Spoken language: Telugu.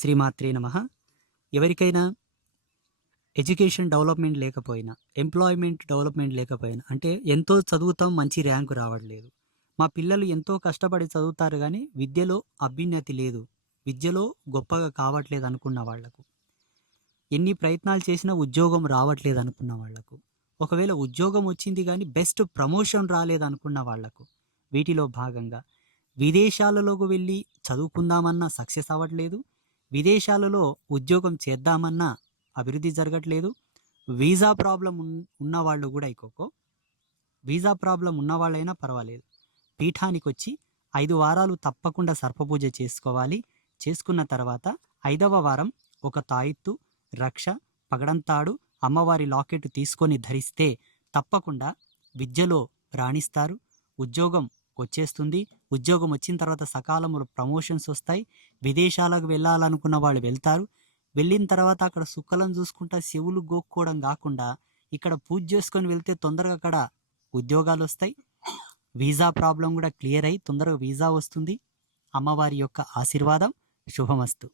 శ్రీమాత్రే నమః. ఎవరికైనా ఎడ్యుకేషన్ డెవలప్‌మెంట్ లేకపోయినా, ఎంప్లాయ్‌మెంట్ డెవలప్‌మెంట్ లేకపోయినా, అంటే ఎంతో చదువుతాం మంచి ర్యాంక్ రావట్లేదు. మా పిల్లలు ఎంతో కష్టపడి చదువుతారు గానీ, విద్యలో అభ్యున్నతి లేదు. విద్యలో గొప్పగా కావట్లేదు అనుకున్న వాళ్ళకు. ఎన్ని ప్రయత్నాలు చేసినా ఉద్యోగం రావట్లేదు అనుకున్న వాళ్ళకు. ఒకవేళ ఉద్యోగం వచ్చింది గానీ, బెస్ట్ ప్రమోషన్ రాలేదనుకున్న వాళ్ళకు. వీటిలో భాగంగా విదేశాలలోకి వెళ్ళి చదువుకుందామన్నా సక్సెస్ అవ్వట్లేదు. విదేశాలలో ఉద్యోగం చేద్దామన్నా అభివృద్ధి జరగట్లేదు. వీసా ప్రాబ్లమ్ ఉన్నవాళ్ళు గూడా వీసా ప్రాబ్లమ్ ఉన్నవాళ్ళైనా పర్వాలేదు. పీఠానికొచ్చి 5 వారాలు తప్పకుండా సర్పపూజ చేసుకోవాలి. చేసుకున్న తర్వాత 5వ వారం ఒక తాయెత్తు, రక్ష, పగడంతాడు, అమ్మవారి లాకెట్ తీసుకొని ధరిస్తే తప్పకుండా విద్యలో రాణిస్తారు. ఉద్యోగం వచ్చేస్తుంది. ఉద్యోగం వచ్చిన తర్వాత సకాలంలో ప్రమోషన్స్ వస్తాయి. విదేశాలకు వెళ్ళాలనుకున్న వాళ్ళు వెళ్తారు. వెళ్ళిన తర్వాత అక్కడ సుక్కలను చూసుకుంటా చెవులు గోక్కోవడం కాకుండా ఇక్కడ పూజ చేసుకొని వెళ్తే తొందరగా అక్కడ ఉద్యోగాలు వస్తాయి. వీసా ప్రాబ్లం కూడా క్లియర్ అయ్యి తొందరగా వీసా వస్తుంది. అమ్మవారి యొక్క ఆశీర్వాదం శుభమస్తు.